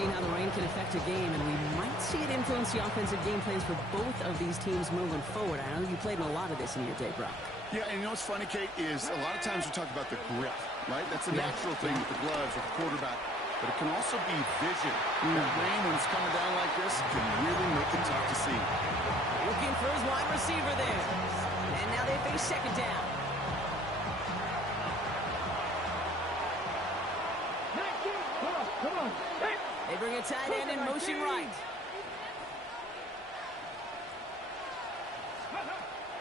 seen how the rain can affect a game, and we might see it influence the offensive game plans for both of these teams moving forward. I know you played in a lot of this in your day, Brock. Yeah, and you know what's funny, Kate, is a lot of times we talk about the grip, right? That's a natural thing with the gloves, with the quarterback. But it can also be vision. That rain, when it's coming down like this, can really make it tough to see. Looking for his wide receiver there. And now they face second down. Come on. They bring a tight end in motion right.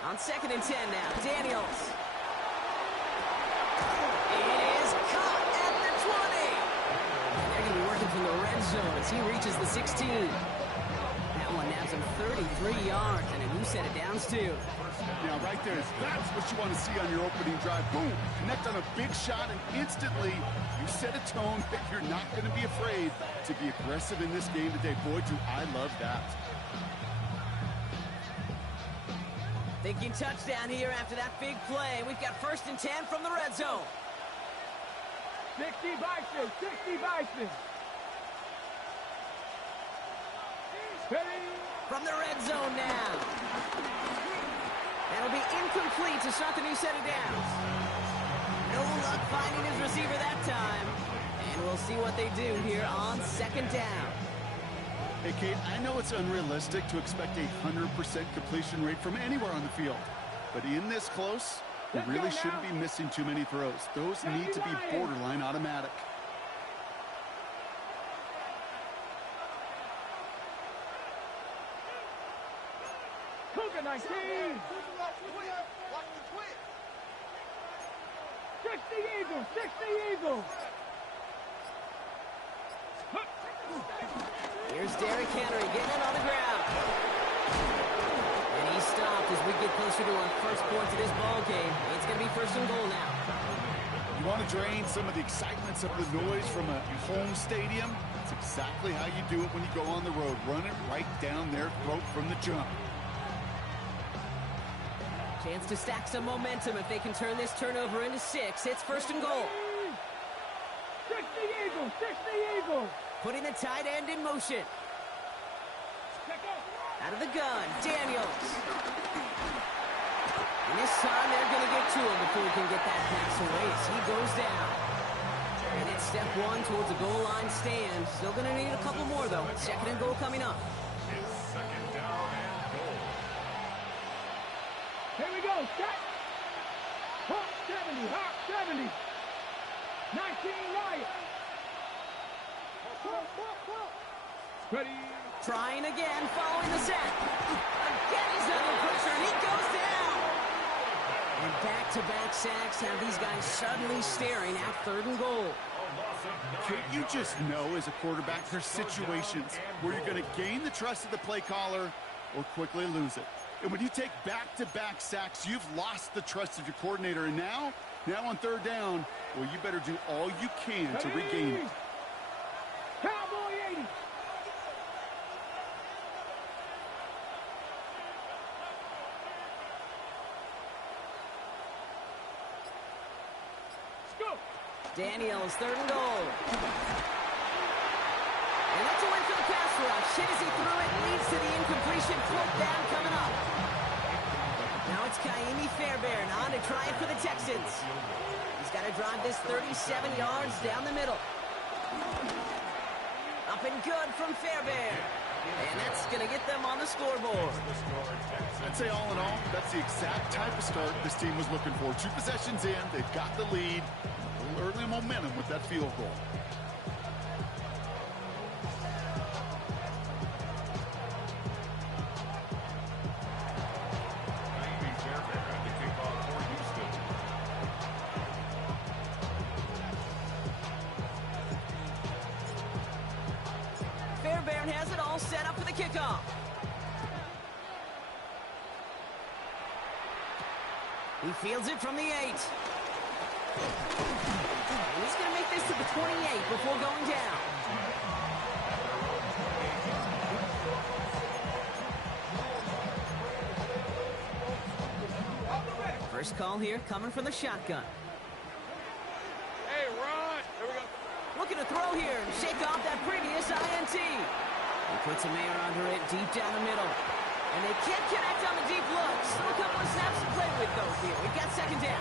On 2nd and 10 now, Daniels. It is caught at the 20. They're going to be working from the red zone as he reaches the 16. That one nabs him 33 yards and a new set of downs too. Now right there, that's what you want to see on your opening drive. Boom! Connect on a big shot, and instantly you set a tone that you're not going to be afraid to be aggressive in this game today. Boy, do I love that. Thinking touchdown here after that big play. We've got 1st and 10 from the red zone. 60 Bison. From the red zone now. That'll be incomplete to start the new set of downs. No luck finding his receiver that time. And we'll see what they do here on 2nd down. Hey, Kate, I know it's unrealistic to expect a 100% completion rate from anywhere on the field. But in this close, you really shouldn't be missing too many throws. Those need to be borderline automatic. Cougar 19. 60 Eagles. Here's Derrick Henry getting it on the ground. And he stopped as we get closer to our first points of this ball game. It's going to be 1st and goal now. You want to drain some of the excitements of the noise from a home stadium? It's exactly how you do it when you go on the road. Run it right down their throat from the jump. Chance to stack some momentum if they can turn this turnover into 6. It's 1st and goal. 60 Eagles. Putting the tight end in motion. Out of the gun, Daniels. And this time they're going to get to him before he can get that pass away as he goes down. And it's step 1 towards the goal line stand. Still going to need a couple more, though. 2nd and goal coming up. Here we go, set. Hawk 70. 19 Riot. Ready. Trying again, following the set. Again, he's under pressure, and he goes down. And back-to-back sacks have these guys suddenly staring at 3rd and goal. You just know as a quarterback there's situations where you're going to gain the trust of the play caller or quickly lose it. And when you take back-to-back sacks, you've lost the trust of your coordinator. And now on 3rd down, well, you better do all you can to regain it. Cowboy 80. Daniels, 3rd and goal. And that's a win for the pass rush. Hit as he threw it, leads to the incompletion. 4th down coming up. Now it's Kaimi Fairbairn on to try it for the Texans. He's got to drive this 37 yards down the middle. Up and good from Fairbairn. And that's going to get them on the scoreboard. I'd say all in all, that's the exact type of start this team was looking for. 2 possessions in, they've got the lead. A little early momentum with that field goal. Fairbairn has it all set up for the kickoff. He fields it from the 8. And he's going to make this to the 28 before going down. First call here coming from the shotgun. Hey, Ron. Here we go. looking to throw here and shake off that previous INT. He puts a Mayer under it deep down the middle. And they can't connect on the deep look. Still a couple of snaps to play with, though, here. We've got second down.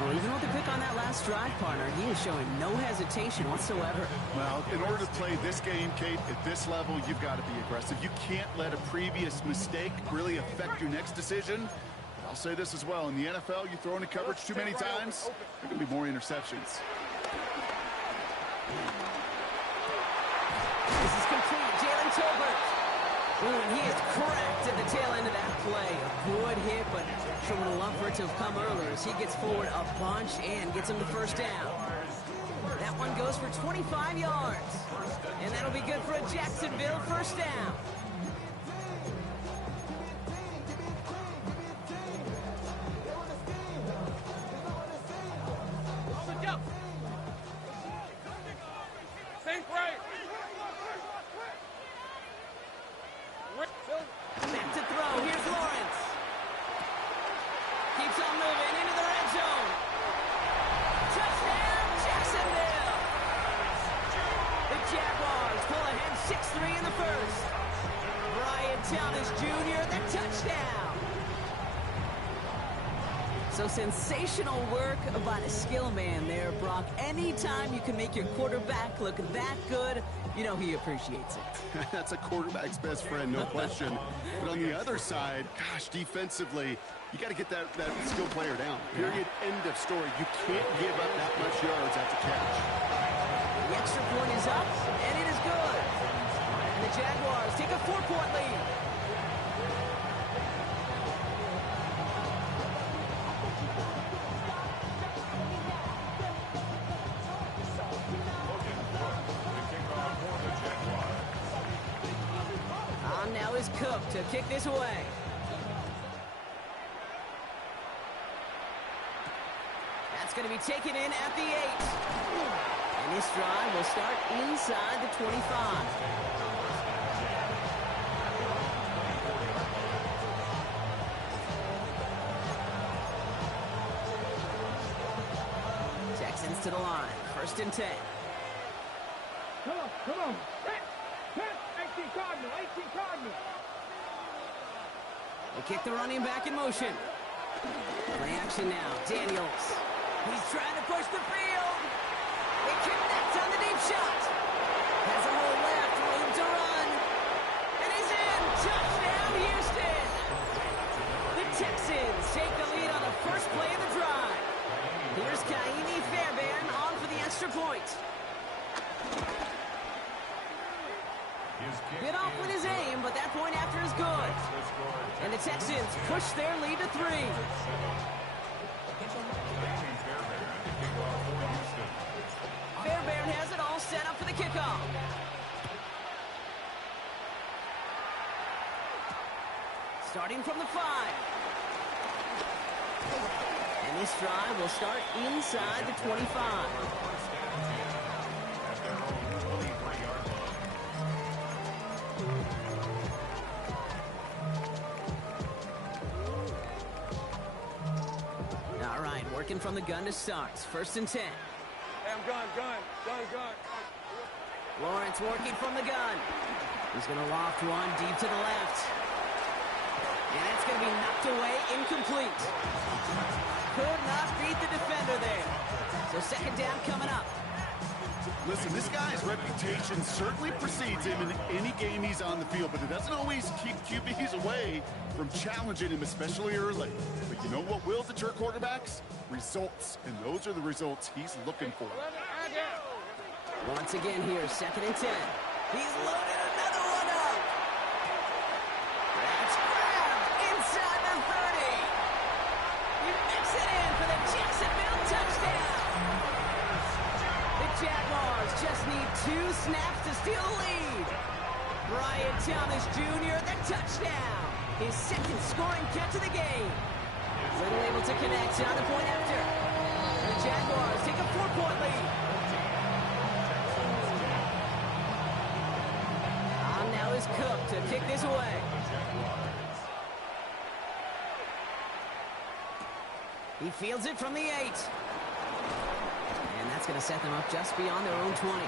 Well, even with the pick on that last drive, partner, he is showing no hesitation whatsoever. Well, in order to play this game, Kate, at this level, you've got to be aggressive. You can't let a previous mistake really affect your next decision. I'll say this as well. In the NFL, you throw into coverage too many times, there are going to be more interceptions. This is complete. Jalen Tolbert. Ooh, and he is cracked at the tail end of that play. A good hit, but sure would have loved for it to have come earlier as he gets forward a bunch and gets him the first down. That one goes for 25 yards. And that'll be good for a Jacksonville first down. Think right. Back to throw. Here's Lawrence. Keeps on moving into the red zone. Touchdown, Jacksonville. The Jaguars pull ahead 6-3 in the first. Brian Thomas Jr., the touchdown. So sensational work by the skill man there, Brock. Anytime you can make your quarterback look that good, you know he appreciates it. That's a quarterback's best friend, no question. But on the other side, gosh, defensively, you got to get that skill player down. Period. End of story. You can't give up that much yards after catch. The extra point is up, and it is good. And the Jaguars take a 4-point lead. On now is Cook to kick this away. That's going to be taken in at the 8. And this drive will start inside the 25. Texans to the line. 1st and 10. Come on. 18 Cardinal, 18 Cardinal. They kick the running back in motion. Play action now. Daniels. He's trying to push the field. He connects on the deep shot. Has a hole left. Room to run. And he's in. Touchdown, Houston. The Texans take the lead on the first play of the drive. Here's Kaimi Fairbairn on for the extra point. Bit off with his aim, but that point after is good. And the Texans push their lead to 3. Fairbairn has it all set up for the kickoff. Starting from the 5. And this drive will start inside the 25. All right, working from the gun to start. 1st and 10. Hey, I'm gun. Lawrence working from the gun. He's going to loft one deep to the left. And it's going to be knocked away, incomplete. Could not beat the defender there. So 2nd down coming up. Listen, this guy's reputation certainly precedes him in any game he's on the field, but it doesn't always keep QBs away from challenging him, especially early. But you know what will deter quarterbacks? Results, and those are the results he's looking for. Once again here, 2nd and 10. He's loaded another one up. That's grabbed inside the 30. He makes it in for the Jacksonville touchdown. The Jaguars just need 2 snaps to steal the lead. Brian Thomas Jr., the touchdown. His 2nd scoring catch of the game. Little able to connect on the point after. And the Jaguars take a 4-point lead. On now is Cook to kick this away. He fields it from the 8. And that's going to set them up just beyond their own 20.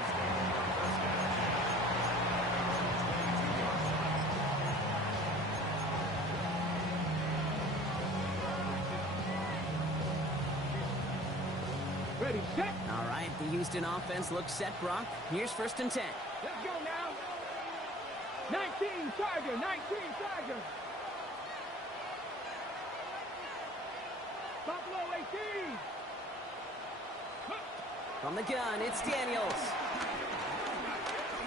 Ready, set. All right, the Houston offense looks set, Brock. Here's 1st and 10. Let's go now. 19 Charger, 19 Charger. Buffalo 18. From the gun, it's Daniels.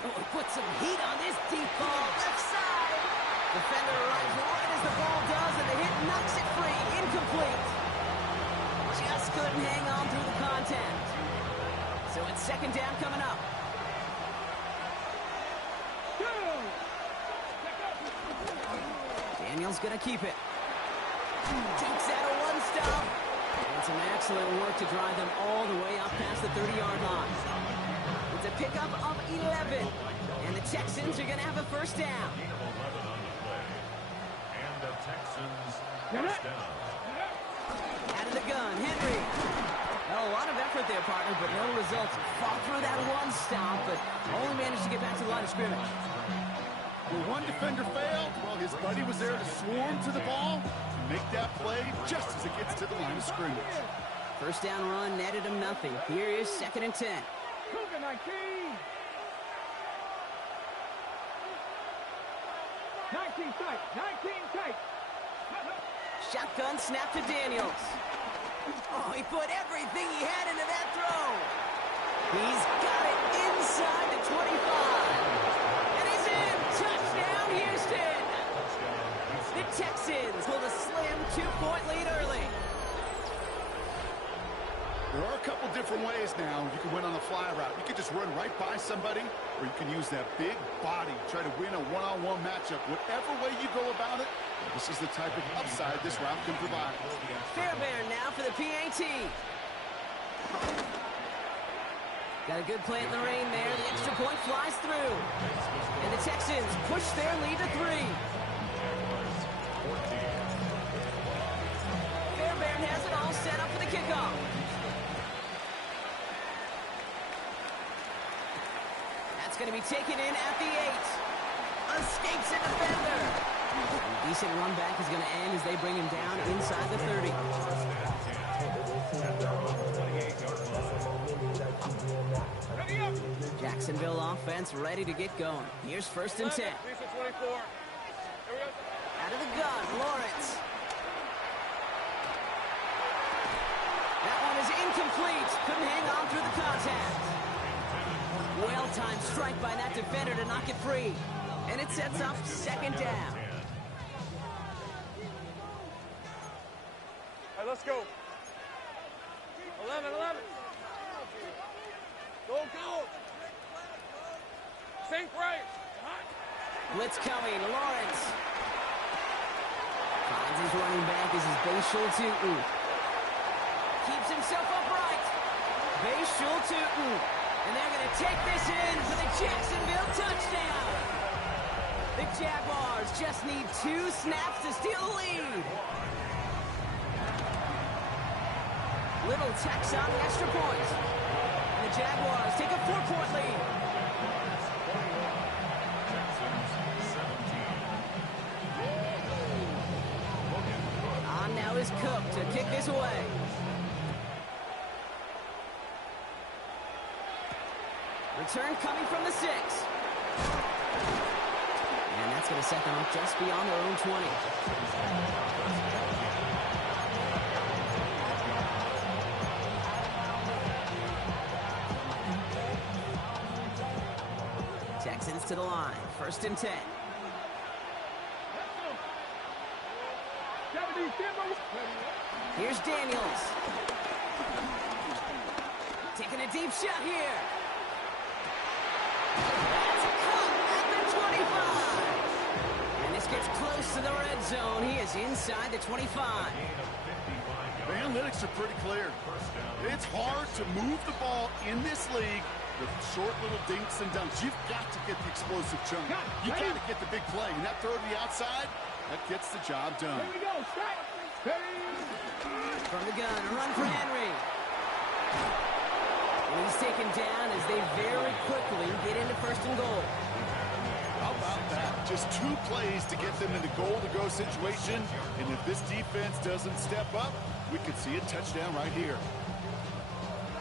Oh, he put some heat on this deep ball. Left side. Defender arrives right as the ball does, and the hit knocks it free. Incomplete. Just couldn't hang on through the contact. So it's 2nd down coming up. Daniels gonna keep it. Takes out a one-stop. And some excellent work to drive them all the way up past the 30-yard line. It's a pickup of 11. And the Texans are gonna have a 1st down. And the Texans first down. Out of the gun, Henry. Well, a lot of effort there, partner, but no results. Fought through that one stop, but only managed to get back to the line of scrimmage. Well, one defender failed. Well, his buddy was there to swarm to the ball and make that play just as it gets to the line of scrimmage. 1st down run netted him nothing. Here is 2nd and 10. Cougar 19. 19 tight, 19 tight. Shotgun snap to Daniels. Oh, he put everything he had into that throw. He's got it inside the 25. And he's in. Touchdown, Houston. The Texans hold a slim 2-point lead early. There are a couple different ways now. You can win on the fly route. You can just run right by somebody, or you can use that big body, try to win a one-on-one matchup. Whatever way you go about it, this is the type of upside this route can provide. Fairbairn now for the PAT. Got a good play in the rain there. The extra point flies through. And the Texans push their lead to 3. Fairbairn has it all set up for the kickoff. That's going to be taken in at the 8. Escapes a defender. A decent run back is going to end as they bring him down inside the 30. Jacksonville offense ready to get going. Here's 1st and 10. Out of the gun, Lawrence. That one is incomplete. Couldn't hang on through the contact. Well-timed strike by that defender to knock it free. And it sets up 2nd down. All right, let's go. 11. Go. Think right. Blitz coming, Lawrence. Finds his running back as his Bay-Schultz-Uten. Keeps himself upright. Bay-Schultz-Uten. And they're going to take this in for the Jacksonville touchdown. The Jaguars just need 2 snaps to steal the lead. Little tacks on the extra point. And the Jaguars take a 4-point lead. On now is Cook to kick this away. Return coming from the 6. And that's going to set them up just beyond their own 20. Texans to the line. 1st and 10. Here's Daniels. Taking a deep shot here. That's caught at the 25. And this gets close to the red zone. He is inside the 25. The analytics are pretty clear. It's hard to move the ball in this league with short little dinks and dunks. You've got to get the explosive chunk. You got to get the big play. And that throw to the outside, that gets the job done. Here we go. Strike. From the gun, a run for Henry. And He's taken down as they very quickly get into first and goal. How about that? Just 2 plays to get them in the goal-to-go situation. And if this defense doesn't step up, we could see a touchdown right here.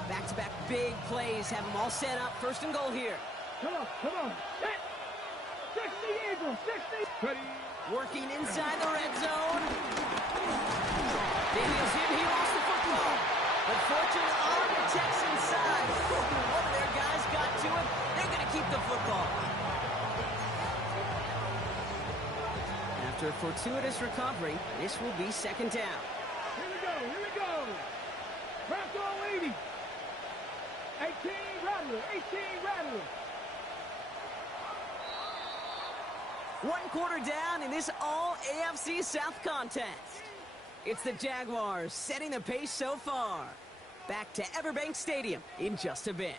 Back-to-back big plays have them all set up. First and goal here. Come on. Set. 60, Eagles, 60. Ready. Working inside the red zone. Daniels hit. He lost the football. But fortunate on the Texans side. One of their guys got to him. They're going to keep the football. After a fortuitous recovery, this will be second down. Here we go. Bronco 80. 18 Rattler. 1 quarter down in this all AFC South contest. It's the Jaguars setting the pace so far. Back to Everbank Stadium in just a bit.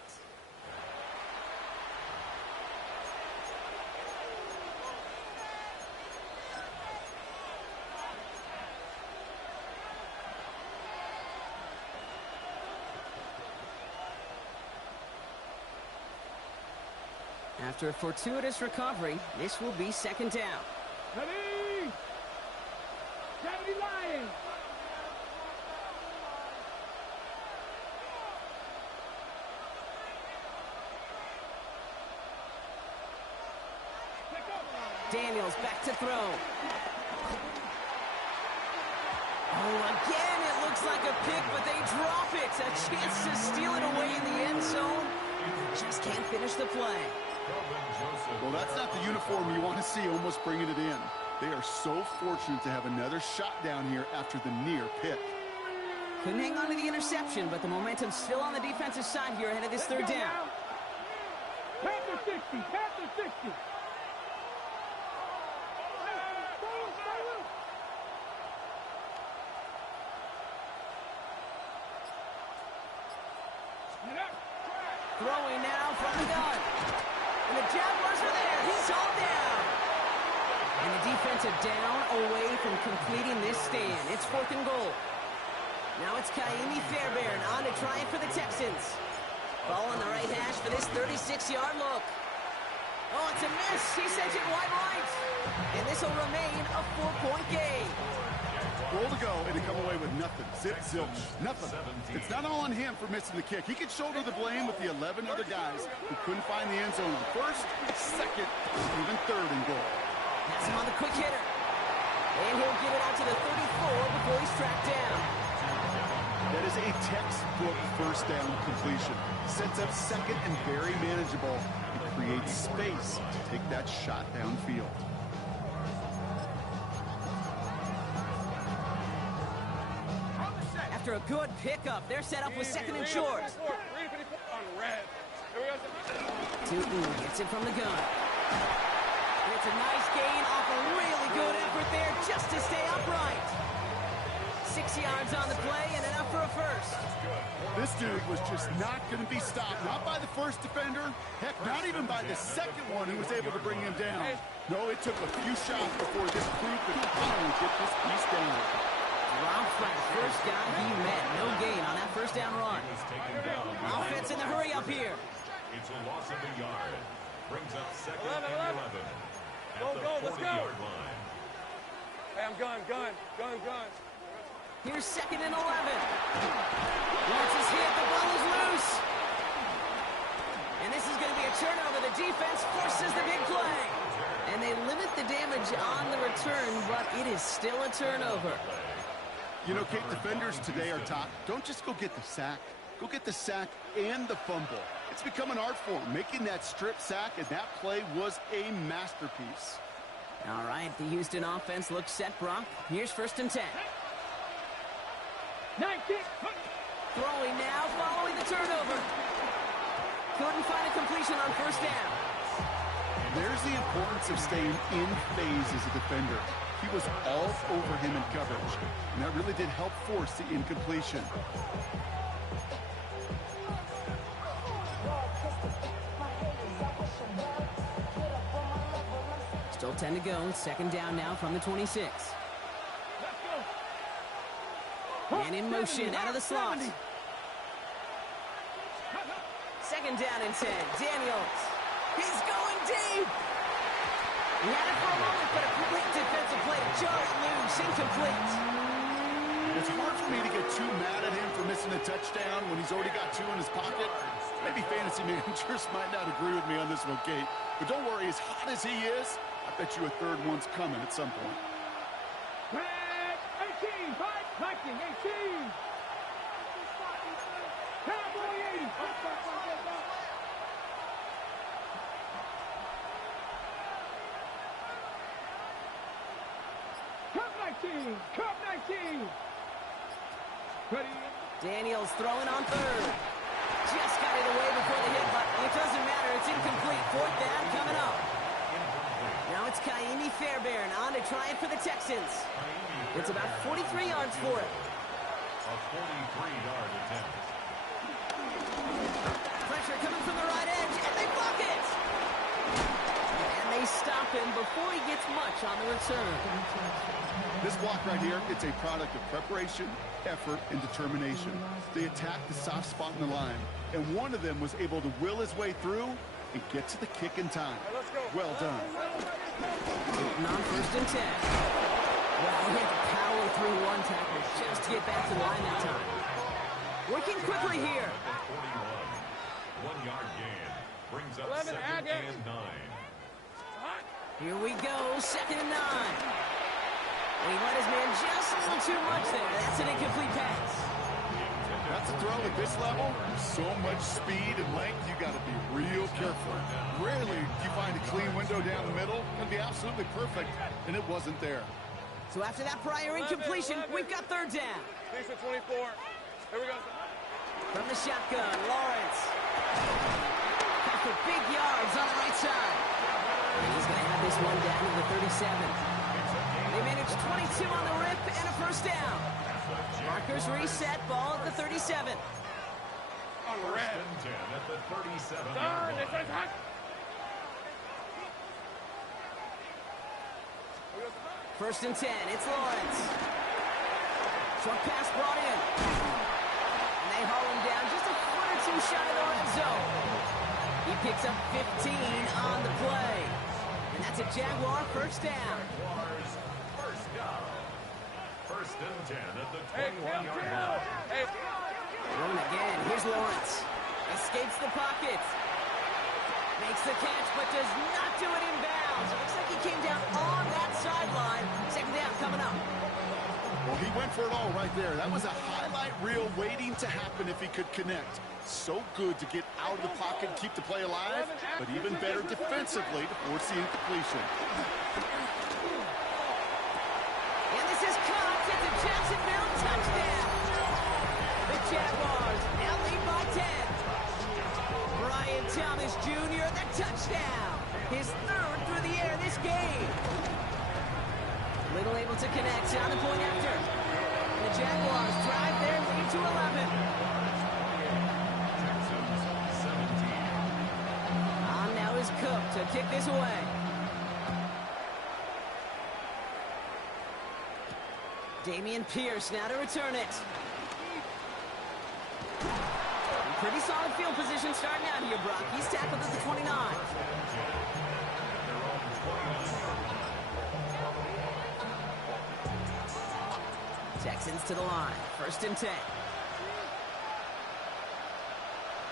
After a fortuitous recovery, this will be second down. Ready. 70 Lions. Daniels back to throw. Oh, again, it looks like a pick, but they drop it. A chance to steal it away in the end zone. Just can't finish the play. Well, that's not the uniform you want to see almost bringing it in. They are so fortunate to have another shot down here after the near pick. Couldn't hang on to the interception, but the momentum's still on the defensive side here ahead of this third down. Panther 60. Throwing now from the gun. And the Jaguars are there. He's all down. And the defensive down away from completing this stand. It's fourth and goal. Now it's Kaimi Fairbairn on to try it for the Texans. Ball on the right hash for this 36-yard look. Oh, it's a miss. He sends it wide right. And this will remain a 4-point game. Goal to go, and to come away with nothing. Zip, zilch, nothing. It's not all on him for missing the kick. He could shoulder the blame with the 11 other guys who couldn't find the end zone on first, second, even third and goal. That's him on the quick hitter. And he'll get it out to the 34 before he's tracked down. That is a textbook first down completion. Sets up second and very manageable. It creates space to take that shot downfield. After a good pickup, they're set up with second and short. Tootin gets it from the gun. It's a nice gain off a really good effort there just to stay upright. 6 yards on the play and enough for a first. This dude was just not going to be stopped. Not by the first defender. Heck, not even by the second one who was able to bring him down. No, it took a few shots before this crew could finally get this piece down. Dropped by the first guy he met. No gain on that first down run. Offense in the hurry up here. It's a loss of a yard. Brings up second 11. and 11. Go, let's go. 40-yard line. Hey, I'm gun. Here's second and 11. Once it's hit, the ball is loose. And this is going to be a turnover. The defense forces the big play. And they limit the damage on the return, but it is still a turnover. You know, Kate, defenders today are taught, don't just go get the sack. Go get the sack and the fumble. It's become an art form, making that strip sack, and that play was a masterpiece. All right, the Houston offense looks set, Brock. Here's first and 10. 19. Throwing now, following the turnover. Couldn't find a completion on first down. There's the importance of staying in phase as a defender. He was all over him in coverage, and that really did help force the incompletion. Still 10 to go. Second down now from the 26. And in motion out of the slot. second down and 10. Daniels. He's going deep. He had it for a moment, but a quick defensive play to jar it loose. Incomplete. It's hard for me to get too mad at him for missing a touchdown when he's already got 2 in his pocket. Maybe fantasy managers might not agree with me on this one, Kate. But don't worry, as hot as he is, I bet you a third one's coming at some point. Tag 18, fight, collecting 18. Cowboy 80. Cup 19, Cup 19. Ready? Daniels throwing on third. Just got it away before the hit, but it doesn't matter. It's incomplete. Fourth down coming up. Now it's Kaimi Fairbairn on to try it for the Texans. It's about 43 yards for it. A 43-yard attempt. Pressure coming from the right edge, and they block it. And they stop him before he gets much on the return. This block right here, it's a product of preparation, effort, and determination. They attacked the soft spot in the line, and one of them was able to will his way through and get to the kick in time. Well done. On first and 10. Well, he had to power through one tackle just to get back to the line that time. Working quickly here. 41. 1-yard gain. Brings up 11, second and 9. Here we go, second and 9. He let his man just a little too much there. That's an incomplete pass. That's a throw at this level. So much speed and length, you got to be real careful. Rarely do you find a clean window down the middle. It'd be absolutely perfect, and it wasn't there. So after that prior incompletion, we've got third down. Thanks for 24. Here we go. From the shotgun, Lawrence. Got for big yards on the right side. And he's going to have this one down to the 37. They managed 22 on the rip and a first down. Markers reset, ball at the 37. First and 10 at the 37-yard line. First and 10, it's Lawrence. Short pass brought in. And they haul him down just a foot or two shy of the red zone. He picks up 15 on the play. And that's a Jaguar first down. Jaguars first down. First and 10 at the 21-yard line. Rolling again, here's Lawrence. Escapes the pocket. Makes the catch, but does not do it in bounds. It looks like he came down on that sideline. Second down coming up. Well, he went for it all right there. That was a highlight reel waiting to happen if he could connect. So good to get out of the pocket and keep the play alive, but even better defensively to force the incompletion. And this is caught at the Jacksonville touchdown. The Jaguars now lead by 10. Brian Thomas Jr., the touchdown. His third through the air this game. Little able to connect on the point after. And the Jaguars drive their lead to 11. Texans 17. On now is Cook to kick this away. Dameon Pierce now to return it. Pretty solid field position starting out here, Brock. He's tackled at the 29. Texans to the line. First and 10.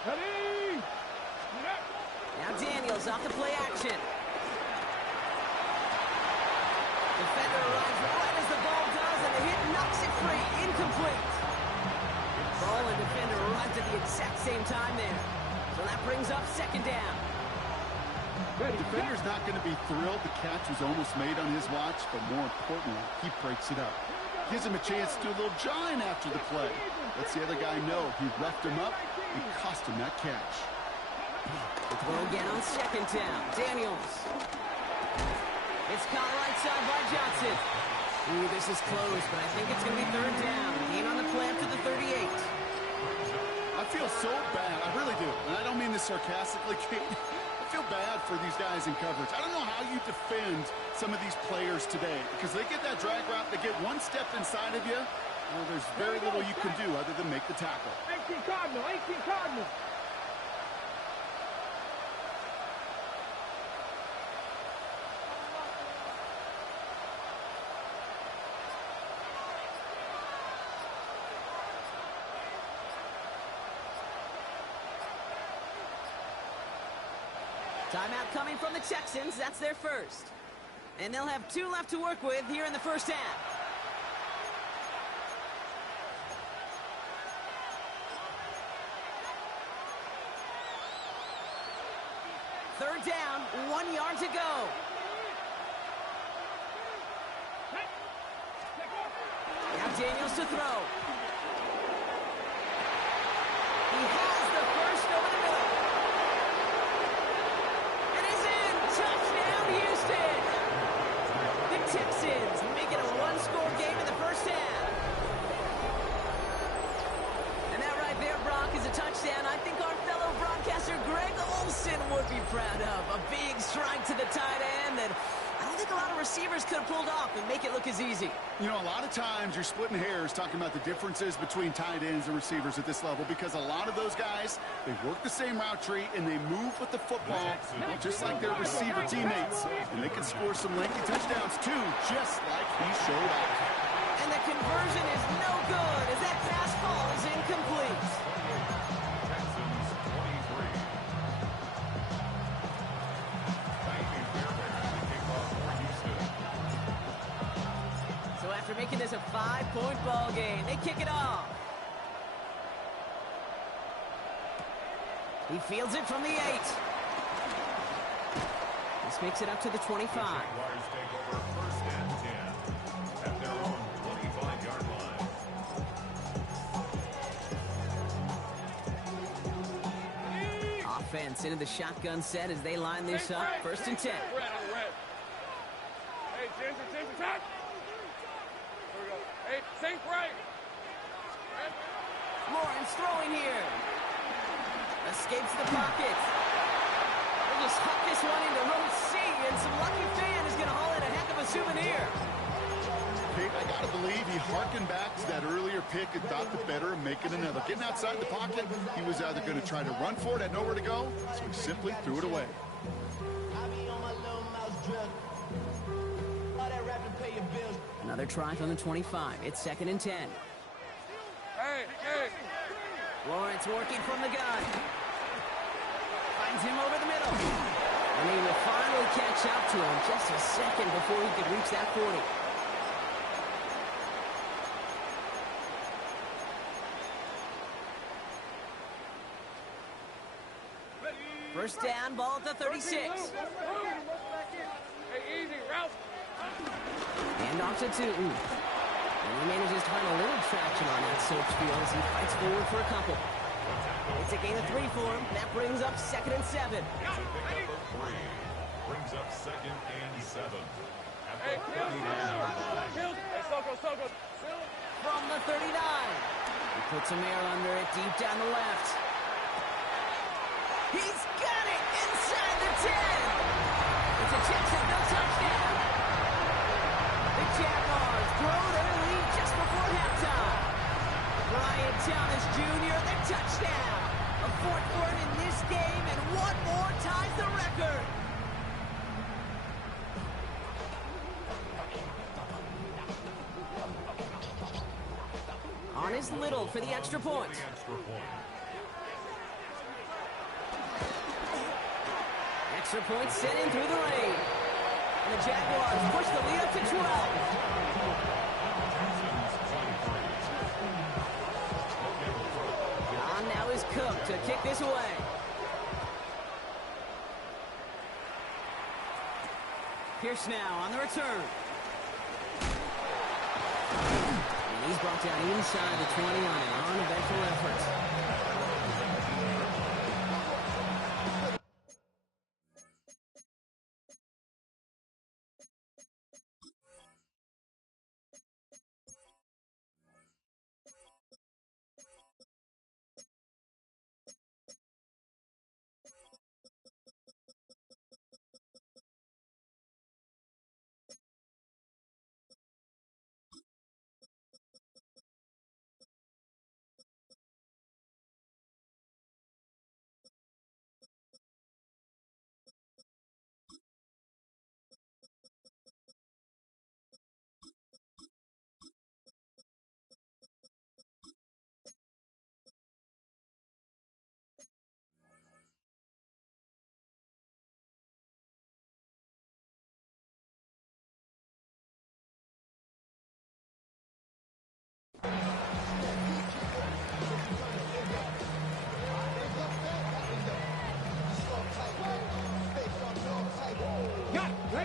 Ready? Now Daniels off the play action. Defender arrives right as the ball does, and the hit knocks it free. Incomplete. Ball and defender arrived at the exact same time there. So that brings up second down. The defender's not going to be thrilled the catch was almost made on his watch, but more importantly, he breaks it up. Gives him a chance to do a little jawing after the play. Lets the other guy know he roughed him up and cost him that catch. The throw again on second down. Daniels. It's caught right side by Johnson. Ooh, this is close, but I think it's going to be third down. Gain on the play up to the 38. I feel so bad. I really do. And I don't mean this sarcastically, Kate. I feel bad for these guys in coverage. I don't know how you defend some of these players today because they get that drag route, they get one step inside of you. Well, there's very little you can do other than make the tackle. 18 Cardinal, 18 Cardinal. Timeout coming from the Texans. That's their first. And they'll have 2 left to work with here in the first half. Third down, 1 yard to go. Now Daniels to throw. He has the first over the middle. And he's in. Touchdown, Houston. The Texans make it a 1-score game in the first half. And that right there, Brock, is a touchdown I think our fellow broadcaster Greg Olsen would be proud of. A big strike to the tight end that I don't think a lot of receivers could have pulled off and make it look as easy. You know, a lot of times you're splitting hairs talking about the differences between tight ends and receivers at this level because a lot of those guys, they work the same route tree and they move with the football just like their receiver teammates. And they can score some lengthy touchdowns too, just like he showed off. And the conversion is no good as that pass falls incomplete. Texans 23. So after making this a 5-point ball game, they kick it off. He fields it from the 8. This makes it up to the 25. Jaguars take over first and 10 at their own 25-yard line. Offense into the shotgun set as they line this up. First and 10. Hey, Jensen, touch! Here we go. Hey, safe right! Lawrence throwing here. Escapes the pocket. They'll just huck this one into row C, and some lucky fan is going to haul in a heck of a souvenir. Pete, I got to believe he harkened back to that earlier pick and thought the better of making another. Getting outside the pocket, he was either going to try to run for it, had nowhere to go, so he simply threw it away. Another try from the 25. It's 2nd and 10. Hey! Lawrence working from the gun. Finds him over the middle. And he will finally catch up to him just a second before he could reach that 40. First down, ball at the 36. Hey, easy, Ralph! Hand off to Tootin. And he manages to find a little traction on that soap field as he fights forward for a couple. It's a gain of 3 for him. That brings up 2nd and 7. It's a pickup of 3. Brings up 2nd and 7 at the 39-yard line. Hey, Soko. From the 39. He puts some air under it deep down the left. He's got it inside the 10. It's a Jacksonville touchdown. The Jaguars grow their lead just before halftime. Brian Thomas Jr., the touchdown. A 4th word in this game, and 1 more ties the record. On his Little for the extra point. Extra point sent in through the rain. And the Jaguars push the lead up to 12. On now is Cook to kick this away. Pierce now on the return. And he's brought down inside the 20 on an uneventful effort.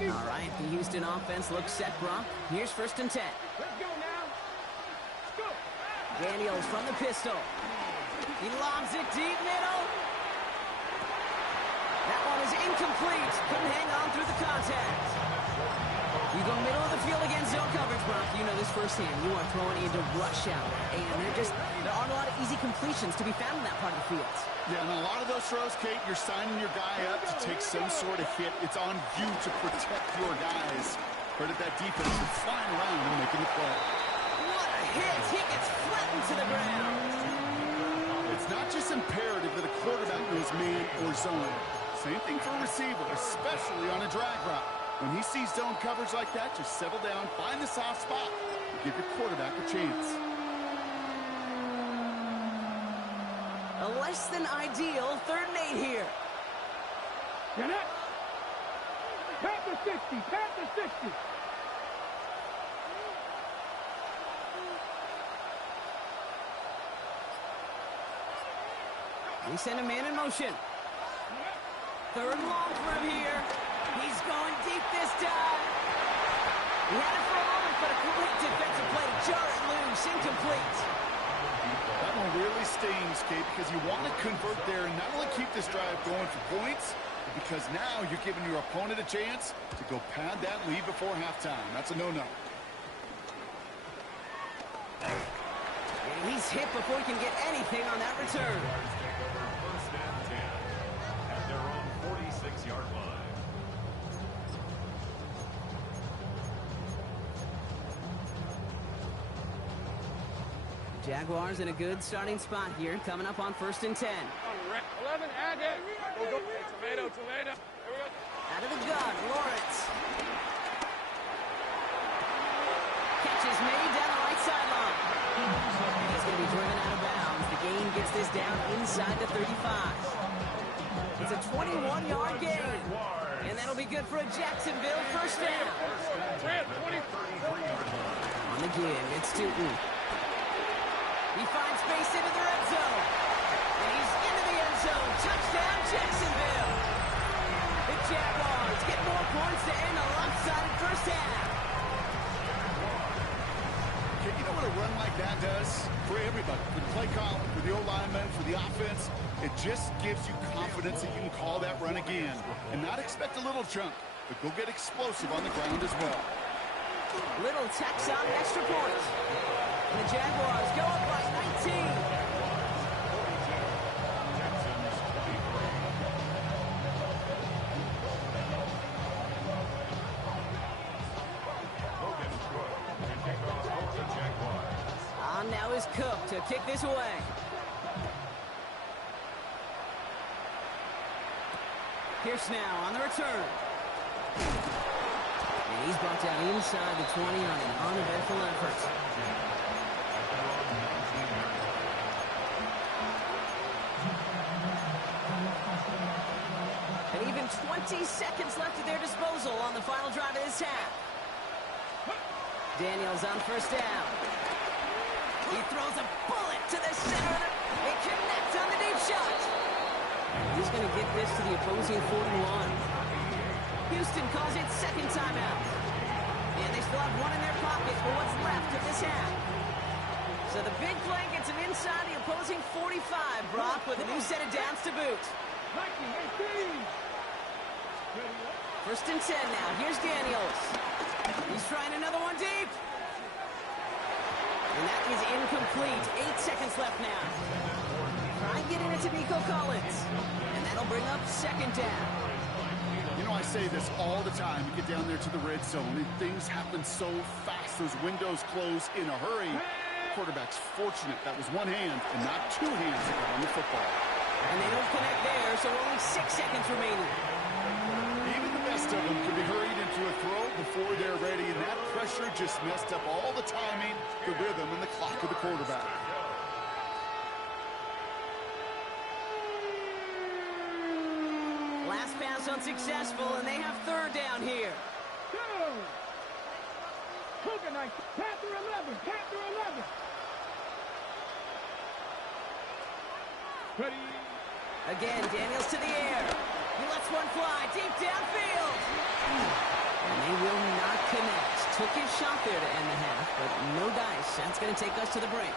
All right, the Houston offense looks set, Brock. Here's 1st and 10. Let's go now. Let's go. Daniels from the pistol. He lobs it deep middle. That one is incomplete. Couldn't hang on through the contact. You go middle of the field against zone coverage, Brock. You know this firsthand. You are throwing into rush hour. And there aren't a lot of easy completions to be found in that part of the field. Yeah, and a lot of those throws, Kate, you're signing your guy up to take some sort of hit. It's on you to protect your guys. Credit that defense for flying around and making the play. What a hit. He gets flattened to the ground. It's not just imperative that a quarterback knows man or zone. Same thing for a receiver, especially on a drag route. When he sees zone coverage like that, just settle down, find the soft spot, and give your quarterback a chance. A less than ideal 3rd and 8 here. Get it. Tap the 60. Tap the 60. We send a man in motion. 3rd and long for him here. He's going deep this time. He had it for a moment, but a great defensive play to jar it loose. Incomplete. That one really stings, Kate, because you want to convert there and not only keep this drive going for points, but because now you're giving your opponent a chance to go pad that lead before halftime. That's a no-no. And he's hit before he can get anything on that return. 1st and 10 at their own 46-yard line. Jaguars in a good starting spot here, coming up on 1st and 10. 11, add it. Go. Tomato. There we go. Out of the gun, Lawrence. Catch is made down the right sideline. He's going to be driven out of bounds. The gain gets this down inside the 35. It's a 21-yard gain. And that'll be good for a Jacksonville 1st down. On the give, it's Tootin. He finds space into the red zone. And he's into the end zone. Touchdown, Jacksonville. The Jaguars get more points to end a lopsided 1st half. Okay, you know what a run like that does? For everybody, for the play caller, for the O-lineman, for the offense, it just gives you confidence that you can call that run again. And not expect a little chunk, but go get explosive on the ground as well. Little tacks on an extra point. And the Jaguars go up by 19. On now is Cook to kick this away. Pierce now on the return. And he's brought down inside the 20 on an uneventful effort. And even 20 seconds left at their disposal on the final drive of this half. Daniels on 1st down. He throws a bullet to the center. It connects on the deep shot. He's going to get this to the opposing 41. Houston calls it 2nd timeout. And they still have one in their pocket for what's left of this half. So the big play gets him inside the opposing 45, Brock, with a new set of downs to boot. 1st and 10 now. Here's Daniels. He's trying another one deep. And that is incomplete. 8 seconds left now. Try and get it into Nico Collins. And that'll bring up 2nd down. You know, I say this all the time. You get down there to the red zone, and things happen so fast. Those windows close in a hurry. The quarterback's fortunate that was one hand and not two hands that got on the football. And they don't connect there, so only 6 seconds remaining. Even the best of them could be hurried into a throw before they're ready, and that pressure just messed up all the timing, the rhythm, and the clock of the quarterback. Last pass unsuccessful, and they have 3rd down here. Panther 11. Panther 11. Ready. Again, Daniels to the air. He lets one fly deep downfield. took his shot there to end the half, but no dice. That's going to take us to the break.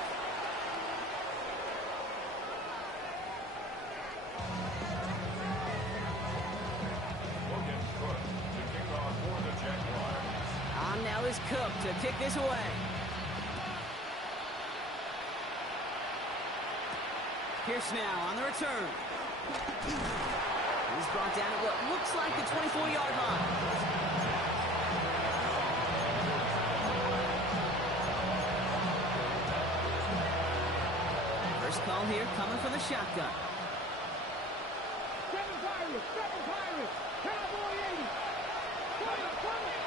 On now is Cook to kick this away. Pierce now on the return. He's brought down at what looks like the 24-yard line. First call here coming from the shotgun. Seven Pirates, Cowboy 80.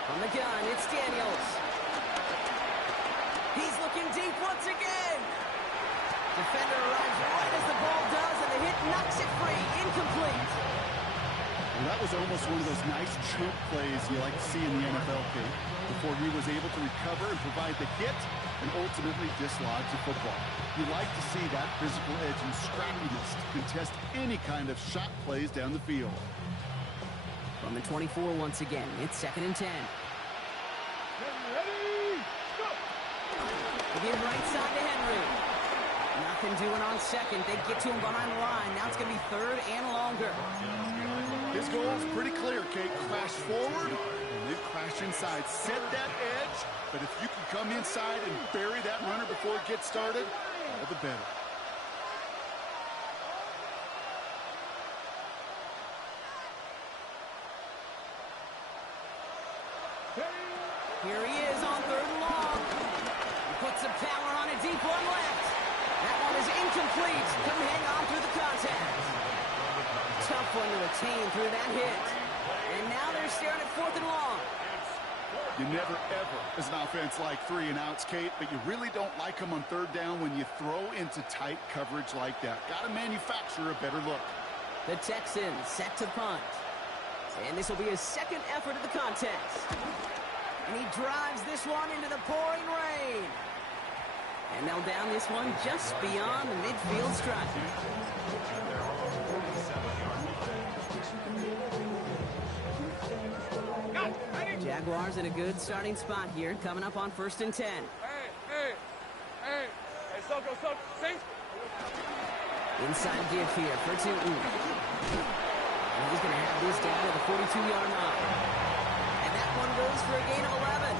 From the gun, it's Daniels. He's looking deep once again. Defender arrives right as the ball does, and the hit knocks it free. Incomplete. Well, that was almost one of those nice choke plays you like to see in the NFL, Kate, before he was able to recover and provide the hit and ultimately dislodge the football. You like to see that physical edge and scrappiness to contest any kind of shot plays down the field. From the 24 once again, it's 2nd and 10. Ready, go! Again, right side to Henry. Nothing doing on second. They get to him behind the line. Now it's going to be 3rd and longer. His goal is pretty clear, Kate. Crash forward and then crash inside. Set that edge, but if you can come inside and bury that runner before it gets started, all the better. Here he is on 3rd and long. He puts some power on a deep one left. That one is incomplete. Couldn't hang on through the contact. Tough one to retain through that hit. And now they're staring at 4th and long. You never, ever, as an offense, like 3 and outs, Kate, but you really don't like them on 3rd down when you throw into tight coverage like that. Got to manufacture a better look. The Texans set to punt. And this will be his 2nd effort of the contest. And he drives this one into the pouring rain. And they'll down this one just beyond the midfield stripe. Jaguars in a good starting spot here, coming up on 1st and 10. Hey, Soko, see? Inside give here for Tootin. And he's going to have this down to the 42-yard line. And that one goes for a gain of 11.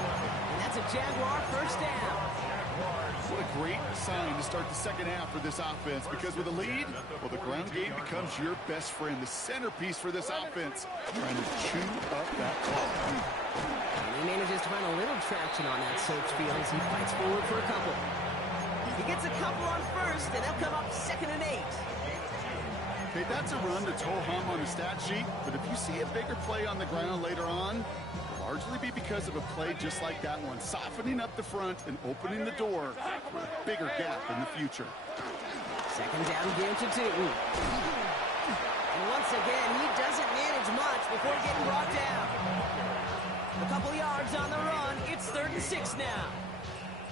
And that's a Jaguar 1st down. What a great sign to start the 2nd half for this offense, because with a lead, well, the ground game becomes your best friend, the centerpiece for this offense, trying to chew up that clock. And he manages to find a little traction on that search field as he fights forward for a couple. He gets a couple on 1st, and they'll come up 2nd and 8. Okay, that's a run that's ho-hum on the stat sheet, but if you see a bigger play on the ground later on, it'll largely be because of a play just like that one, softening up the front and opening the door for a bigger gap in the future. 2nd down give to Tootin. And once again, he doesn't manage much before getting brought down. A couple yards on the run. It's 3rd and 6 now.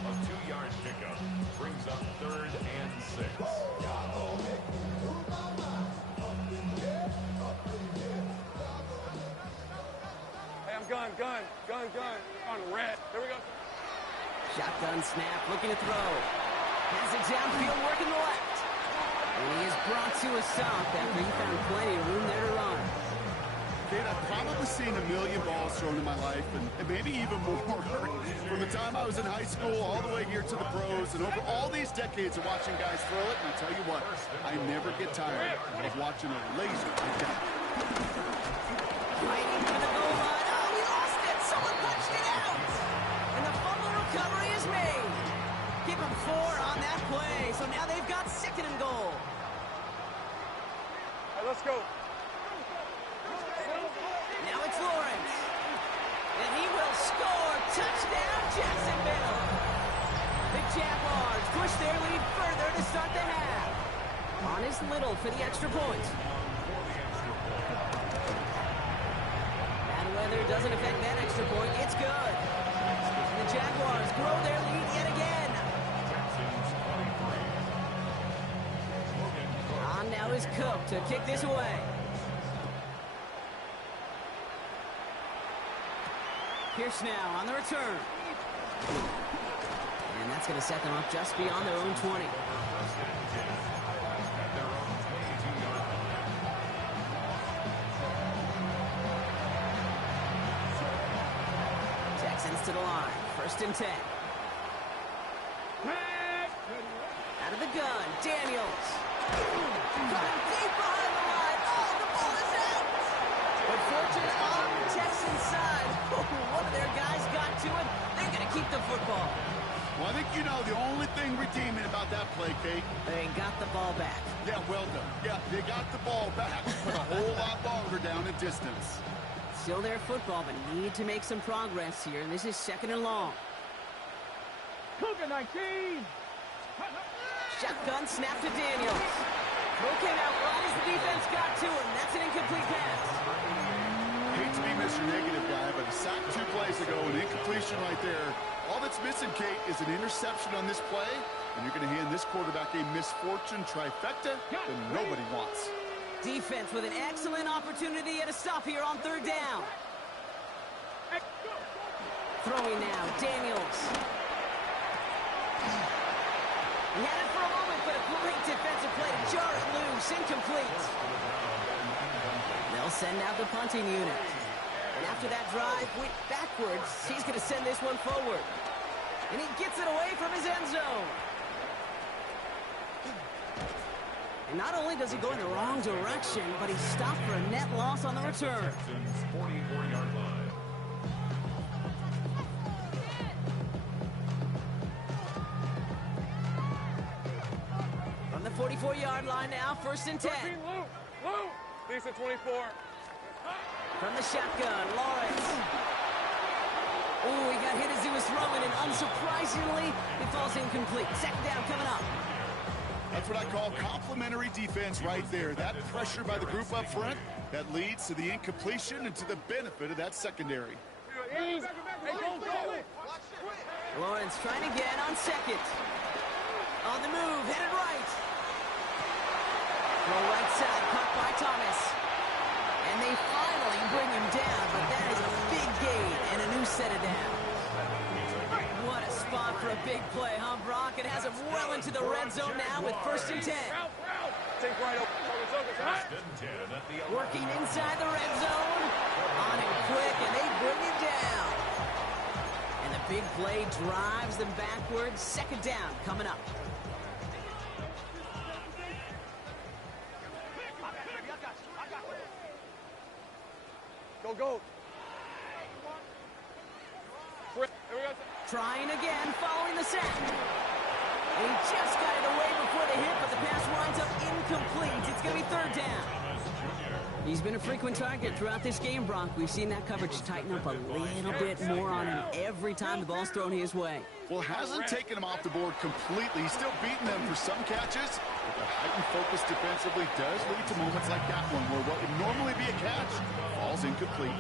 A 2-yard pickup brings up 3rd and 6. Hey, I'm gun. On red. There we go. Shotgun snap, looking to throw. Has it downfield, working the left. And he is brought to a stop after he found plenty of room there to run. Kate, I've probably seen a million balls thrown in my life, and maybe even more. From the time I was in high school all the way here to the pros, and over all these decades of watching guys throw it, and I tell you what, I never get tired of watching a laser like that. Right into the goal line. Oh, we lost it. Someone punched it out. And the fumble recovery is made. Give them 4 on that play. So now they've got 2nd and goal. Hey, let's go. Now it's Lawrence. And he will score. Touchdown, Jacksonville. The Jaguars push their lead further to start the half. On is Little for the extra point. Bad weather doesn't affect that extra point. It's good. And the Jaguars grow their lead yet again. On now is Cook to kick this away. Pierce now on the return. And that's going to set them up just beyond their own 20. Texans to the line. 1st and 10. Out of the gun, Daniels. Coming deep behind the line. Oh, the ball is out. But fortunate on the Texans side. One of their guys got to it. They're going to keep the football. Well, I think you know the only thing redeeming about that play, Kate. They got the ball back. Yeah, well done. Yeah, they got the ball back, but a whole lot longer down in distance. Still their football, but need to make some progress here. And this is 2nd and long. Cougar 19. Shotgun snap to Daniels. Throw came out right as the defense got to him. That's an incomplete pass. Hate to be Mr. Negative guy, but a sack 2 plays ago, an incompletion right there. All that's missing, Kate, is an interception on this play, and you're going to hand this quarterback a misfortune trifecta that nobody wants. Defense with an excellent opportunity at a stop here on 3rd down. Throwing now, Daniels. He had it for a moment, but a great defensive play to jar it loose, incomplete. They'll send out the punting unit. And after that drive went backwards, he's going to send this one forward. And he gets it away from his end zone. And not only does he go in the wrong direction, but he's stopped for a net loss on the return. Texans 44-yard line. From the 44-yard line now, 1st and 10. Lou. Decent 24. From the shotgun, Lawrence. Oh, he got hit as he was throwing, and unsurprisingly, it falls incomplete. 2nd down coming up. That's what I call complimentary defense right there. That pressure by the group up front, that leads to the incompletion and to the benefit of that secondary. Lawrence trying again on 2nd. On the move, headed right. Throw right side, caught by Thomas. And they finally bring him down, but that is a big gain and a new set of downs. What a spot for a big play, huh, Brock? It has him well into the red zone now with 1st and 10. Working inside the red zone. On him quick, and they bring him down. And the big play drives them backwards. 2nd down coming up. Go. Trying again, following the sack. And he just got it away before the hit, but the pass winds up incomplete. It's going to be 3rd down. He's been a frequent target throughout this game, Brock. We've seen that coverage tighten up a little bit more on him every time the ball's thrown his way. Well, hasn't taken him off the board completely. He's still beating them for some catches, but the heightened focus defensively does lead to moments like that one where what would normally be a catch falls incomplete.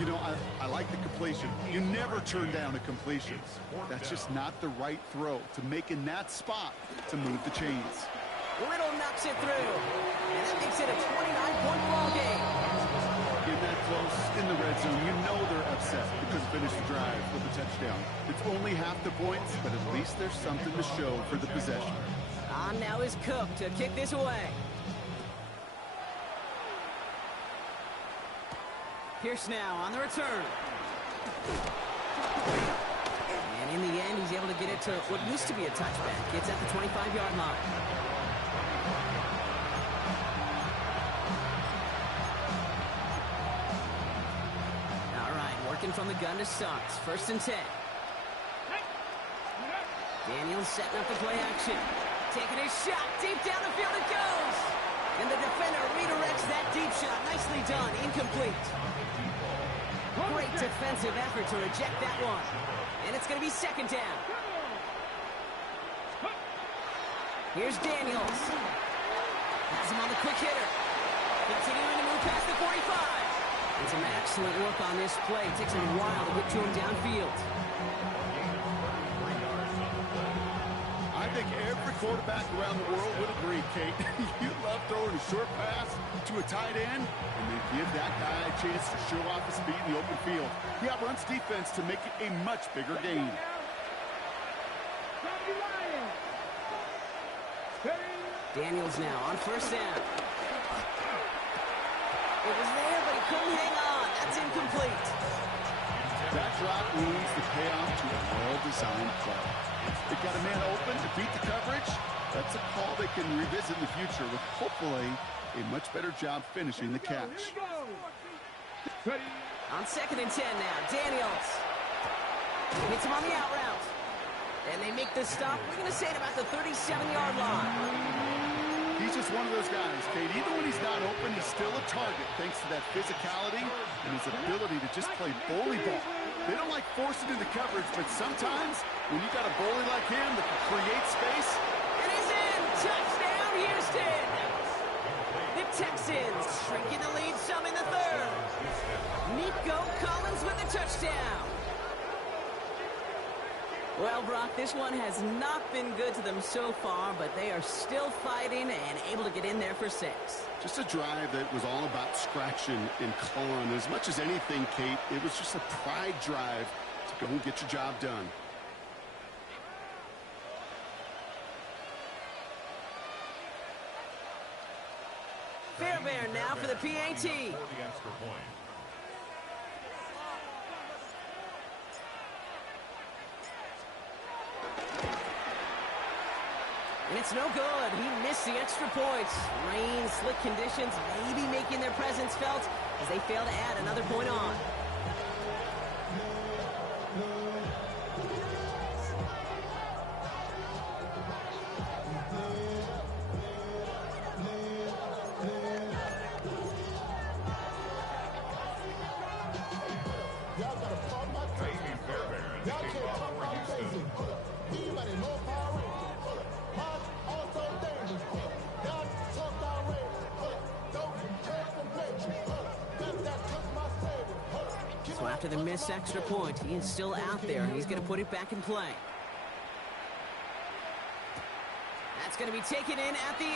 You know, I like the completion. You never turn down a completion. That's just not the right throw to make in that spot to move the chains. Little knocks it through, and that makes it a 29-point ball game. In that close, in the red zone, you know they're upset because finish the drive with a touchdown. It's only half the points, but at least there's something to show for the possession. On now is Cook to kick this away. Pierce now on the return. And in the end, he's able to get it to what used to be a touchback. It's at the 25-yard line. All right, working from the gun to start. 1st and 10. Daniels setting up the play action. Taking his shot. Deep down the field it goes. And the defender redirects that deep shot. Nicely done. Incomplete. Great defensive effort to reject that one. And it's going to be 2nd down. Here's Daniels. Has him on the quick hitter. Continuing to move past the 45. And some excellent work on this play. It takes him a while to get to him downfield. I think every quarterback around the world would agree, Kate. You love throwing a short pass to a tight end, and then give that guy a chance to show off his speed in the open field. He outruns defense to make it a much bigger gain. Daniels now on first down. It was there, but he couldn't hang on. That's incomplete. That drop ruins the payoff to a well-designed play. They got a man open to beat the coverage. That's a call they can revisit in the future with hopefully a much better job finishing the catch. On 2nd and 10 now, Daniels. Hits him on the out route. And they make the stop, we're going to say, at about the 37-yard line. He's just one of those guys, Kate. Even when he's not open, he's still a target thanks to that physicality and his ability to just play bully ball. They don't like forcing into coverage, but sometimes when you got a bully like him that can create space. And he's in! Touchdown, Houston! The Texans shrinking the lead some in the 3rd. Nico Collins with the touchdown. Well, Brock, this one has not been good to them so far, but they are still fighting and able to get in there for 6. Just a drive that was all about scratching and clawing. As much as anything, Kate, it was just a pride drive to go and get your job done. Fairbairn now for the PAT. For the extra point. And it's no good. He missed the extra points. Rain, slick conditions, maybe making their presence felt as they fail to add another point on. So after the missed extra point, he is still out there, and he's going to put it back in play. That's going to be taken in at the 8.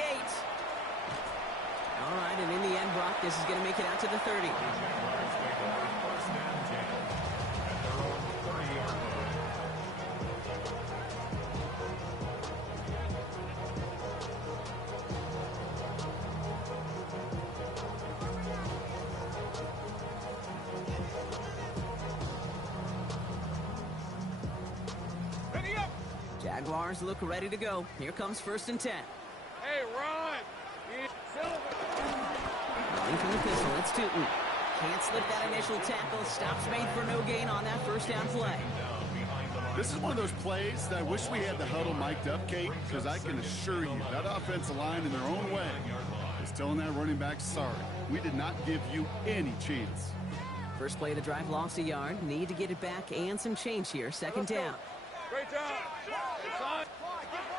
All right, and in the end, Brock, this is going to make it out to the 30. Jaguars look ready to go. Here comes 1st and 10. Hey, Ron! Running from the pistol, it's Tootin. Can't slip that initial tackle. Stops made for no gain on that 1st down play. This is one of those plays that I wish we had the huddle mic'd up, Kate, because I can assure you that offensive line in their own way is telling that running back, sorry, we did not give you any chance. First play of the drive lost a yard. Need to get it back and some change here. 2nd down. Great job!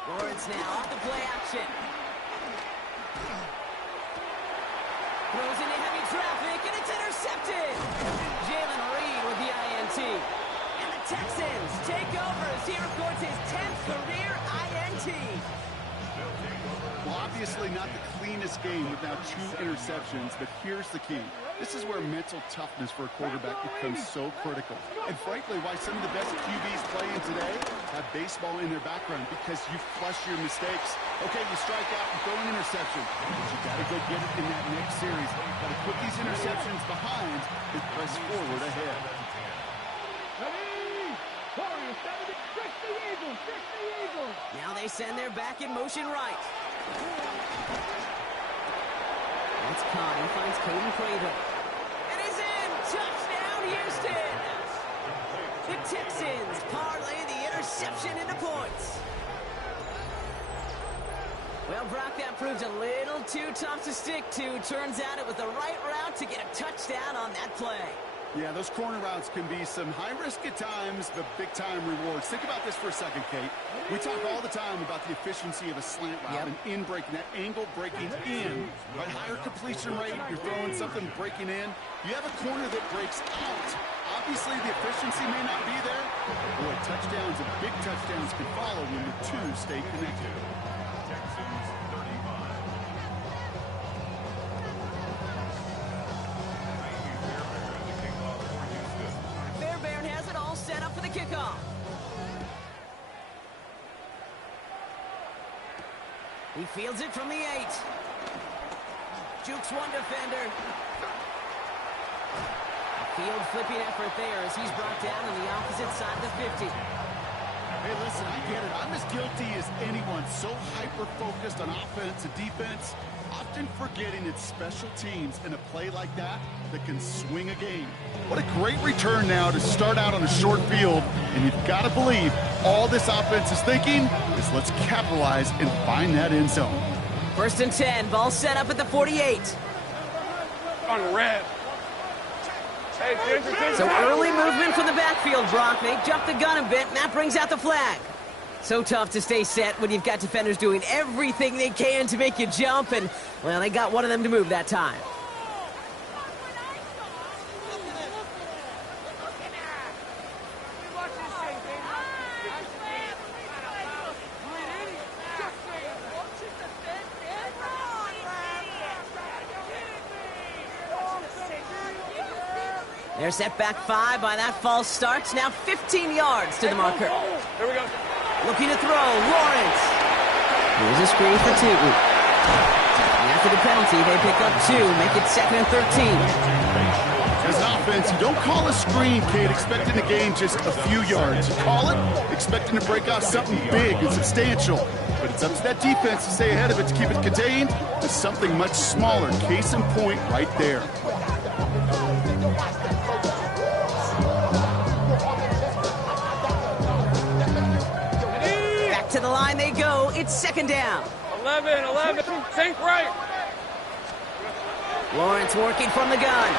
Lawrence now off the play action. Throws into heavy traffic, and it's intercepted. Jalen Reed with the INT. And the Texans take over as he records his 10th career INT. Well, obviously not the cleanest game with now 2 interceptions, but here's the key. This is where mental toughness for a quarterback becomes so critical. And frankly, why some of the best QBs playing today have baseball in their background, because you flush your mistakes. Okay, you strike out and throw an interception, but you got to go get it in that next series. Got to put these interceptions behind and press forward ahead. Now they send their back in motion right. That's caught. He finds Caden Prater. And he's in! Touchdown, Houston! The Texans parlay the interception into points. Well, Brock, that proved a little too tough to stick to. Turns out it was the right route to get a touchdown on that play. Yeah, those corner routes can be some high risk at times, but big-time rewards. Think about this for a second, Kate. We talk all the time about the efficiency of a slant route and in breaking, that angle breaking in. Right, higher completion rate, you're throwing something breaking in. You have a corner that breaks out. Obviously, the efficiency may not be there. Boy, touchdowns and big touchdowns can follow when the 2 stay connected. Texans 35. kickoff. He fields it from the 8. Jukes one defender. Field flipping effort there as he's brought down on the opposite side of the 50. Hey, listen, I get it. I'm as guilty as anyone. So hyper-focused on offense and defense, often forgetting it's special teams in a play like that can swing a game. What a great return now to start out on a short field, and you've got to believe all this offense is thinking is let's capitalize and find that end zone. 1st and 10, ball set up at the 48. On red. So early movement from the backfield, Brock. They jumped the gun a bit, and that brings out the flag. So tough to stay set when you've got defenders doing everything they can to make you jump, and, well, they got one of them to move that time. They're set back 5 by that false start. Now 15 yards to the marker. Here we go. Looking to throw, Lawrence. Here's a screen for 2. And after the penalty, they pick up 2, make it 2nd and 13. As an offense, you don't call a screen, Kate, expecting to gain just a few yards. You call it expecting to break off something big and substantial. But it's up to that defense to stay ahead of it, to keep it contained to something much smaller. Case in point right there. To the line they go. It's 2nd down. 11. Think right. Lawrence working from the gun.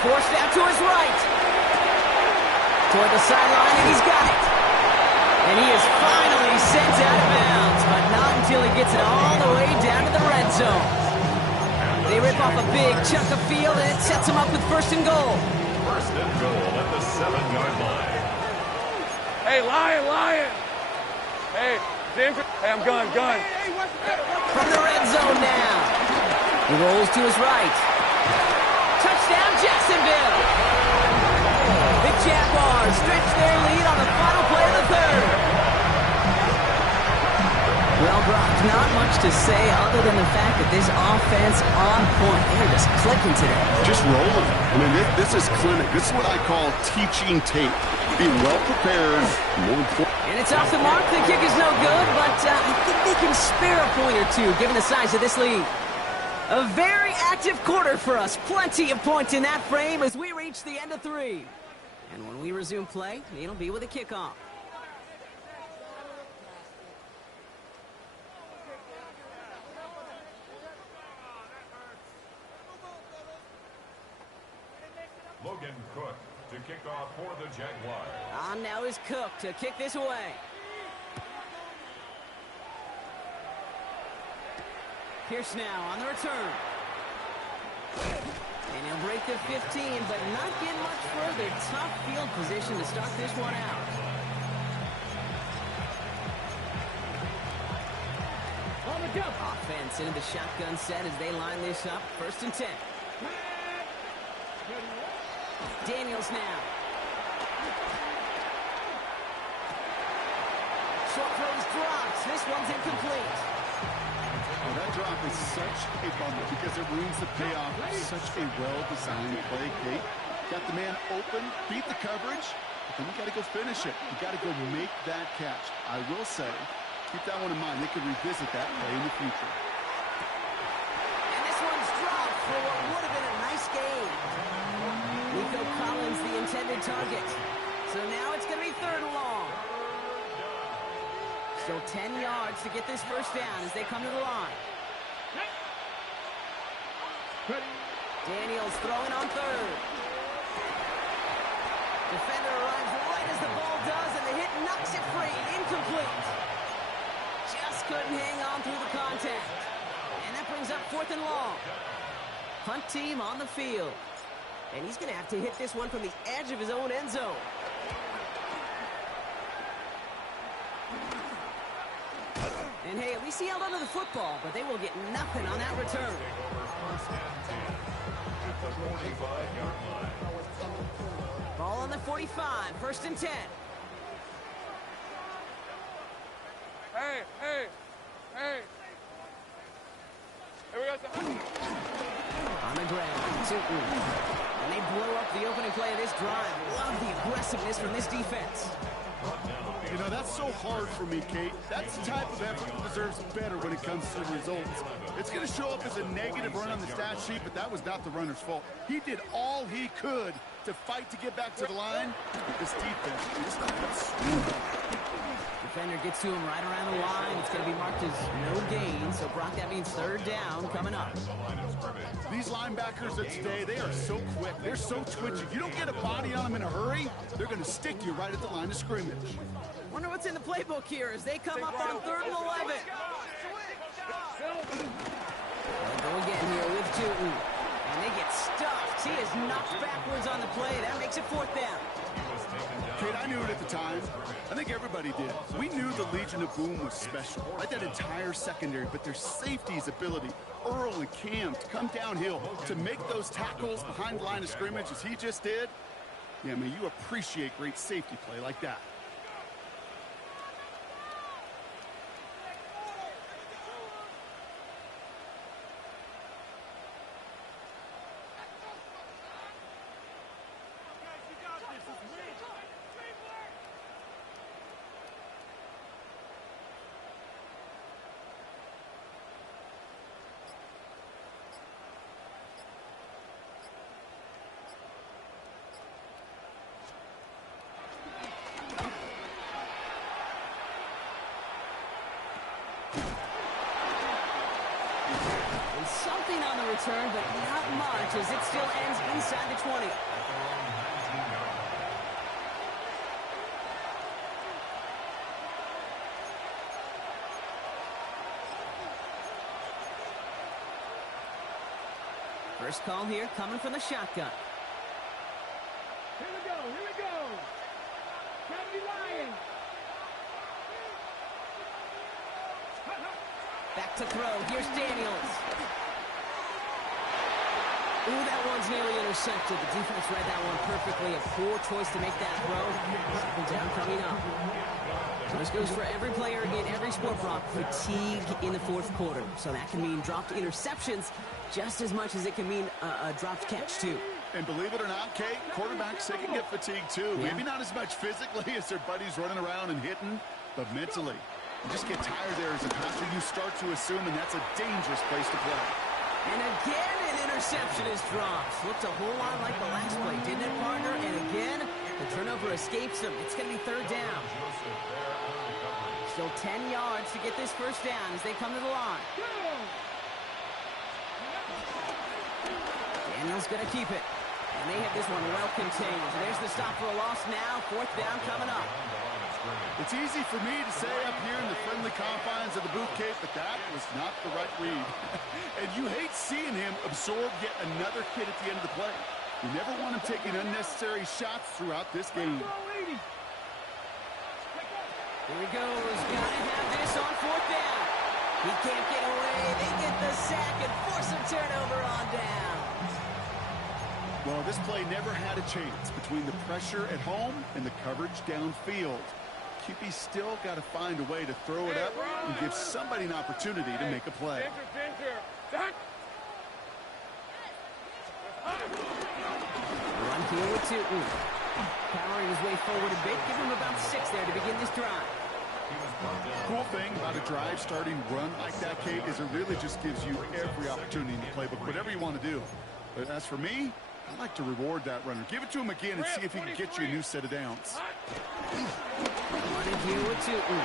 Forced out to his right. Toward the sideline, and he's got it. And he is finally sent out of bounds, but not until he gets it all the way down to the red zone. They rip off a big chunk of field, and it sets him up with 1st and goal. 1st and goal at the 7-yard line. Hey, Lion. Hey, I'm gun. From the red zone now. He rolls to his right. Touchdown, Jacksonville. The Jaguars stretch their lead on the final play of the 3rd. Well, Brock, not much to say other than the fact that this offense on point. They're just clicking today. Just rolling. I mean, this is clinic. This is what I call teaching tape. Being well prepared, more important. And it's off the mark. The kick is no good, but I think they can spare a point or 2 given the size of this lead. A very active quarter for us. Plenty of points in that frame as we reach the end of 3. And when we resume play, it'll be with a kickoff. Logan Cook to kick off for the Jaguars. On now is Cook to kick this away. Pierce now on the return. And he'll break the 15, but not get much further. Tough field position to start this one out. On the jump. Offense into the shotgun set as they line this up. 1st and 10. Daniels now. Short throws drops. This one's incomplete. Oh, that drop is such a bummer because it ruins the payoff of such a well-designed play, Kate. Got the man open, beat the coverage, but then you got to go finish it. You got to go make that catch. I will say, keep that one in mind. They could revisit that play in the future. And this one's dropped for what would have been a nice game. Nico Collins, the intended target. So now it's going to be 3rd and long. Still 10 yards to get this 1st down as they come to the line. Daniels throwing on 3rd. Defender arrives right as the ball does, and the hit knocks it free. Incomplete. Just couldn't hang on through the contact. And that brings up 4th and long. Punt team on the field. And he's going to have to hit this one from the edge of his own end zone. And hey, at least he held onto the football, but they will get nothing on that return. Ball on the 45, 1st and 10. Hey. Here we go. On the ground, and they blow up the opening play of this drive. Love the aggressiveness from this defense. You know, that's so hard for me, Kate. That's the type of effort that deserves better when it comes to the results. It's going to show up as a negative run on the stat sheet, but that was not the runner's fault. He did all he could to fight to get back to the line. But this defense is Defender gets to him right around the line. It's going to be marked as no gain. So, Brock, that means third down coming up. These linebackers of today, they are so quick. They're so twitchy. You don't get a body on them in a hurry, they're going to stick you right at the line of scrimmage. Wonder what's in the playbook here as they come up on 3rd and 11. They'll go again here with Tootin. And they get stuffed. He is knocked backwards on the play. That makes it 4th down. Kate, I knew it at the time. I think everybody did. We knew the Legion of Boom was special, like that entire secondary, but their safety's ability, Earl and Cam, to come downhill, to make those tackles behind the line of scrimmage as he just did. Yeah, man, you appreciate great safety play like that. Something on the return, but not much as it still ends inside the 20. First call here coming from the shotgun. Here we go. Kennedy Lion. Back to throw. Here's Daniels. Ooh, that one's nearly intercepted. The defense read that one perfectly. A poor choice to make that throw. 2nd down coming up. So this goes for every player in every sport, Brock. Fatigue in the 4th quarter. So that can mean dropped interceptions just as much as it can mean a dropped catch, too. And believe it or not, Kate, quarterbacks, they can get fatigued, too. Yeah. Maybe not as much physically as their buddies running around and hitting, but mentally. You just get tired there as a passer. You start to assume, and that's a dangerous place to play. And again, an interception is dropped. Looked a whole lot like the last play, didn't it, partner? And again, the turnover escapes them. It's going to be 3rd down. Still 10 yards to get this first down as they come to the line. Daniels going to keep it. And they have this one well contained. There's the stop for a loss now. 4th down coming up. It's easy for me to say up here in the friendly confines of the boot, Kate, but that was not the right read. And you hate seeing him absorb yet another hit at the end of the play. You never want him taking unnecessary shots throughout this game. Here he goes. Gotta have this on 4th down. He can't get away. They get the sack and force a turnover on down. Well, this play never had a chance between the pressure at home and the coverage downfield. QB still got to find a way to throw it up and give somebody an opportunity to make a play. Run here with Tootin. Powering his way forward a bit. Give him about 6 there to begin this drive. Cool thing about a drive starting run like that, Kate, is it really just gives you every opportunity in the playbook, whatever you want to do. But as for me, I like to reward that runner. Give it to him again and see if he can get you a new set of downs. Running here with Tootin.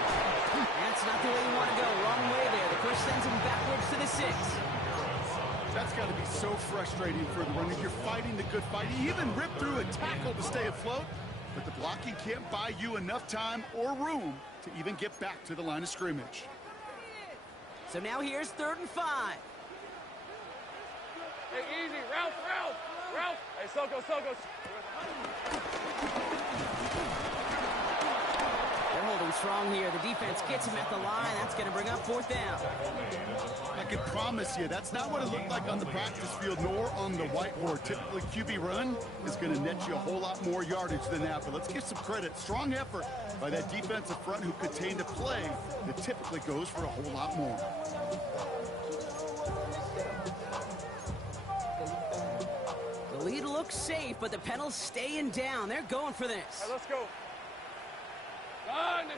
That's not the way you want to go. Wrong way there. The push sends him backwards to the 6. That's got to be so frustrating for the runner. You're fighting the good fight. You even ripped through a tackle to stay afloat, but the blocking can't buy you enough time or room to even get back to the line of scrimmage. So now here's 3rd and 5. Hey, easy. Ralph. Hey, Soko. They're They're holding strong here. The defense gets him at the line. That's going to bring up 4th down. I can promise you, that's not what it looked like on the practice field nor on the whiteboard. Typically, QB run is going to net you a whole lot more yardage than that. But let's give some credit. Strong effort by that defensive front who contained a play that typically goes for a whole lot more. The lead looks safe, but the pedals staying down. They're going for this. Right, let's go.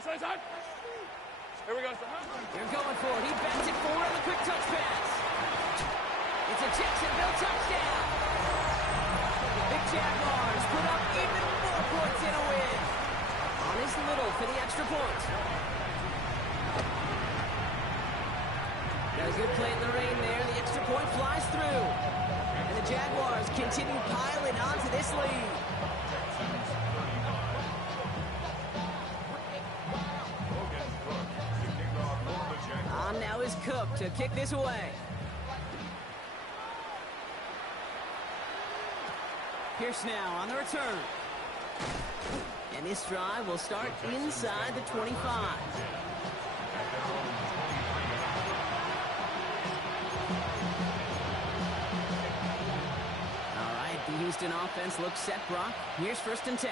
Side. Here we go. They're going for it. He bends it forward on the quick touch pass. It's a Jacksonville touchdown. The Jaguars put up even more points in a win. On his little for the extra point. Got a good play in the rain there. The extra point flies through. And the Jaguars continue piling onto this lead. On now is Cook to kick this away. Pierce now on the return. And this drive will start inside the 25. All right, the Houston offense looks set, Brock. Here's 1st and 10.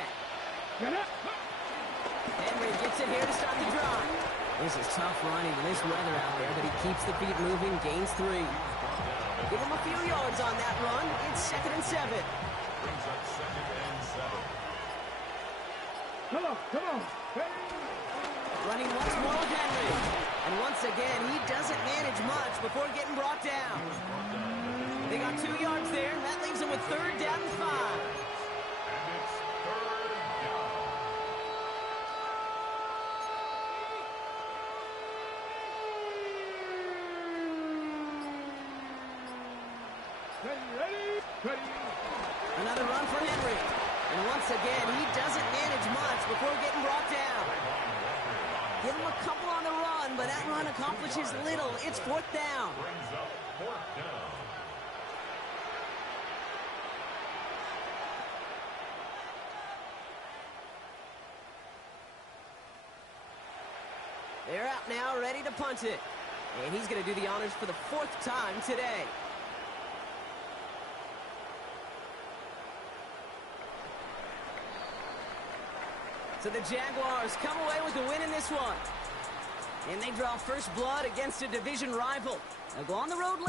Henry gets it here to start the drive. This is tough running in this weather out there, but he keeps the feet moving, gains 3. Give him a few yards on that run. It's 2nd and 7. Brings up 2nd and 7. Come on. Hey. Running once more with Henry. And once again, he doesn't manage much before getting brought down. They got 2 yards there, and that leaves him with 3rd down and 5. And it's 3rd down. Ready. Another run for Henry. And once again, he doesn't manage much before getting brought down. Give him a couple on the run, but that run accomplishes little. It's 4th down. Brings up 4th down. They're out now, ready to punt it. And he's going to do the honors for the 4th time today. So the Jaguars come away with the win in this one. And they draw first blood against a division rival. They'll go on the road later.